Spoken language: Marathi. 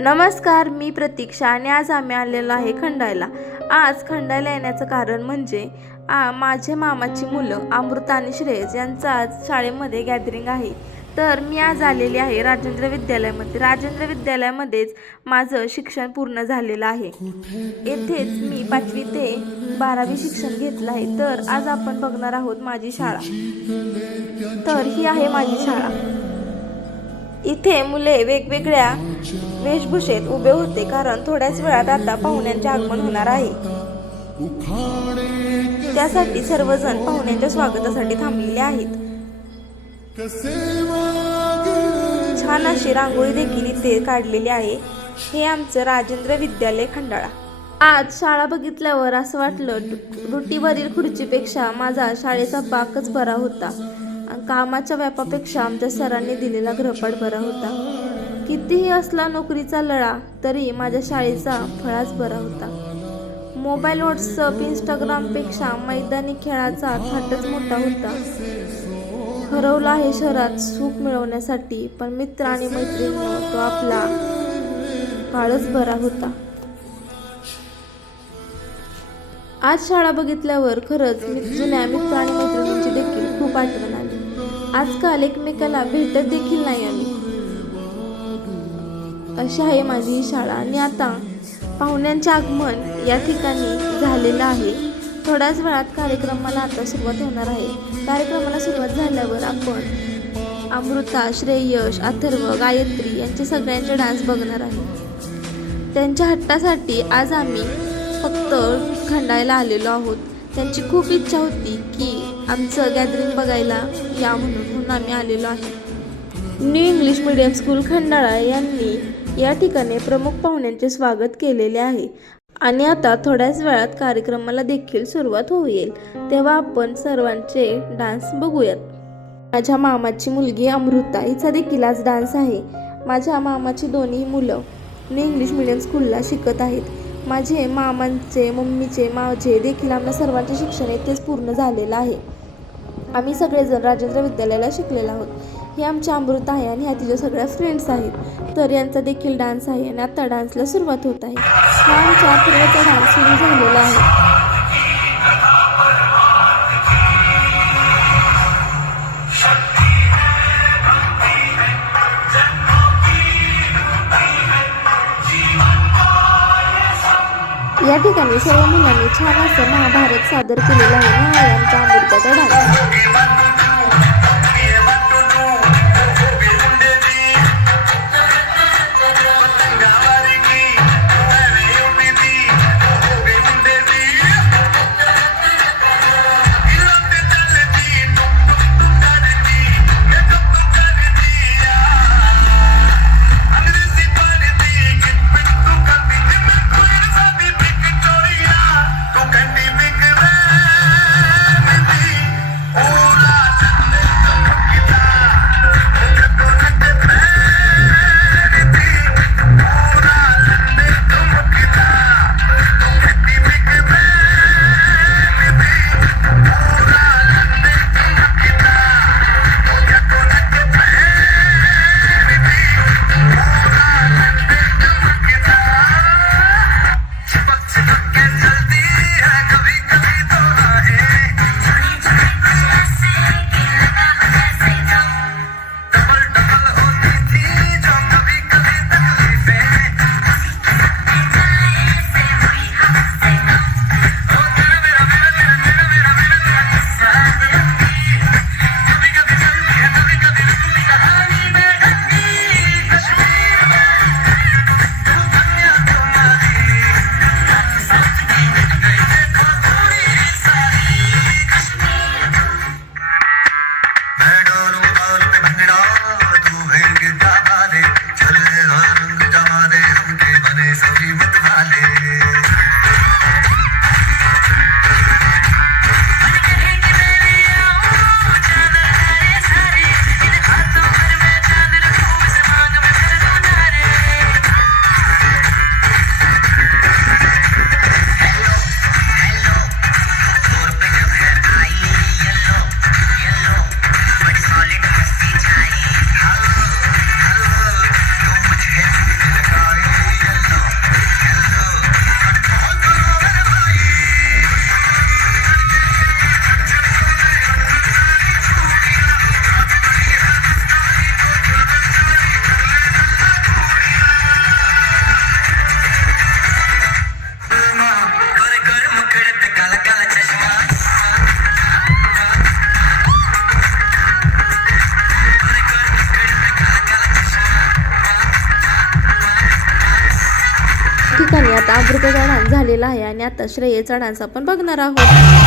नमस्कार मी प्रतीक्षा आणि आज आम्ही आलेलो आहे खंडायला. आज खंडायला येण्याचं कारण म्हणजे आ माझे मामाची मुलं अमृता आणि श्रेयस यांचं आज शाळेमध्ये गॅदरिंग आहे. तर मी आज आलेली आहे राजेंद्र विद्यालयामध्ये. राजेंद्र विद्यालयामध्येच माझं शिक्षण पूर्ण झालेलं आहे. येथेच मी पाचवी ते बारावी शिक्षण घेतलं आहे. तर आज आपण बघणार आहोत माझी शाळा. तर ही आहे माझी शाळा. इथे मुले वेगवेगळ्या वेशभूषेत उभे होते कारण थोड्याच वेळात आता पाहुण्यांचे आगमन होणार आहे. त्यासाठी सर्वजण पाहुण्यांच्या स्वागतासाठी थांबलेले आहेत. छान अशी रांगोळी देखील इथे काढलेली आहे. हे आमचं राजेंद्र विद्यालय खंडाळा. आज शाळा बघितल्यावर असं वाटलं रुटीवरील खुर्चीपेक्षा माझा शाळेचा बाकच बरा होता. कामाच्या व्यापापेक्षा आमच्या सरांनी दिलेला गृहपाठ बरा होता. कितीही असला नोकरीचा लळा तरी माझ्या शाळेचा फळाच बरा होता. मोबाईल व्हॉट्सअप इंस्टाग्रामपेक्षा मैदानी खेळाचा थाटच मोठा होता. हरवला आहे शहरात सुख मिळवण्यासाठी पण मित्र आणि मैत्रिणीमुळे तो आपला काळच बरा होता. आज शाळा बघितल्यावर खरंच मी जुन्या मित्र आणि मैत्रिणींची देखील खूप आठवण आली. आजकाल एकमेकाला भेटत देखील नाही आम्ही. अशी आहे माझी ही शाळा आणि आता पाहुण्यांचे आगमन या ठिकाणी झालेलं आहे. थोड्याच वेळात कार्यक्रमाला आता सुरुवात होणार आहे. कार्यक्रमाला सुरुवात झाल्यावर आपण अमृता श्रेयश अथर्व गायत्री यांचे सगळ्यांचे डान्स बघणार आहे. त्यांच्या हट्टासाठी आज आम्ही फक्त खंडायला आलेलो आहोत. त्यांची खूप इच्छा होती की आमचं गॅदरिंग बघायला या म्हणून आम्ही आलेलो आहे. New English medium school Khandala यांनी या ठिकाणी प्रमुख पाहुण्यांचे स्वागत केलेले आहे. आणि आता थोड्याच वेळात कार्यक्रमाला देखील सुरुवात होईल. तेव्हा आपण सर्वांचे डान्स बघूयात. माझ्या मामाची मुलगी अमृता हिचा देखील आज डान्स आहे. माझ्या मामाची दोन्ही मुलं न्यू इंग्लिश मिडियम स्कूलला शिकत आहेत. माझे मामांचे मम्मीचे माझे देखील आम्हाला सर्वांचे शिक्षण येथेच पूर्ण झालेलं आहे. आम्ही सगळेजण राजेंद्र विद्यालयाला शिकलेलो आहोत. हे आमच्या अमृत आहे आणि ह्या तिच्या सगळ्या फ्रेंड्स आहेत. तर यांचा देखील डान्स आहे आणि आता डान्सला सुरुवात होत आहे. हा आमच्या डान्स सुरू झालेला आहे. या ठिकाणी सर्व मुलांनी छान असं महाभारत सादर केलेलं आहे. आणि अमृताचा डान्स ठिकाणी डान्स झालेला आहे आणि आता श्रेयचा डान्स आपण बघणार आहोत.